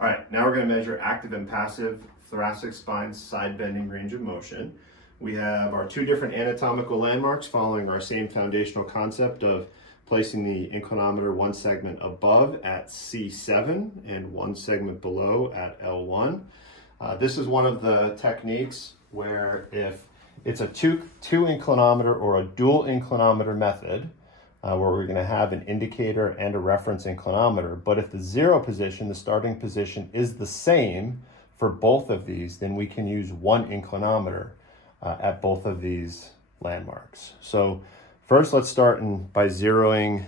All right, now we're going to measure active and passive thoracic spine side bending range of motion. We have our two different anatomical landmarks following our same foundational concept of placing the inclinometer one segment above at C7 and one segment below at L1. This is one of the techniques where if it's a two inclinometer or a dual inclinometer method, where we're going to have an indicator and a reference inclinometer, but if the zero position, the starting position, is the same for both of these, then we can use one inclinometer at both of these landmarks. So first, let's start by zeroing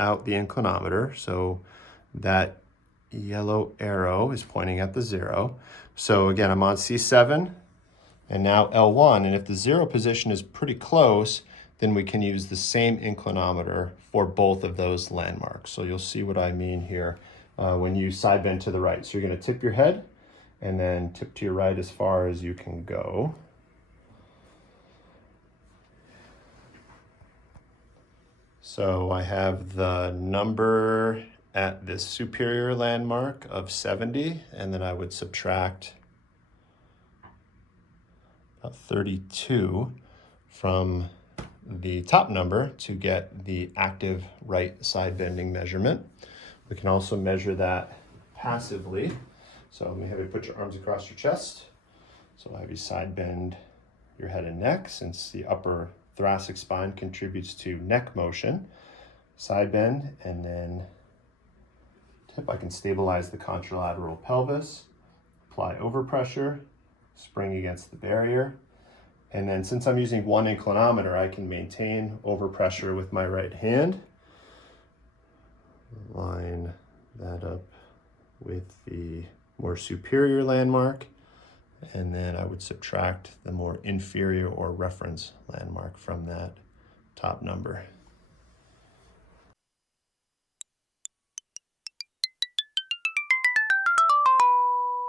out the inclinometer. So that yellow arrow is pointing at the zero. So again, I'm on C7 and now L1. And if the zero position is pretty close, then we can use the same inclinometer for both of those landmarks. So you'll see what I mean here when you side bend to the right. So you're going to tip your head and then tip to your right as far as you can go. So I have the number at this superior landmark of 70, and then I would subtract about 32 from the top number to get the active right side bending measurement. We can also measure that passively. So let me have you put your arms across your chest. So I'll have you side bend your head and neck, since the upper thoracic spine contributes to neck motion. Side bend and then tip. I can stabilize the contralateral pelvis, apply overpressure, spring against the barrier. And then since I'm using one inclinometer, I can maintain overpressure with my right hand. Line that up with the more superior landmark. And then I would subtract the more inferior or reference landmark from that top number.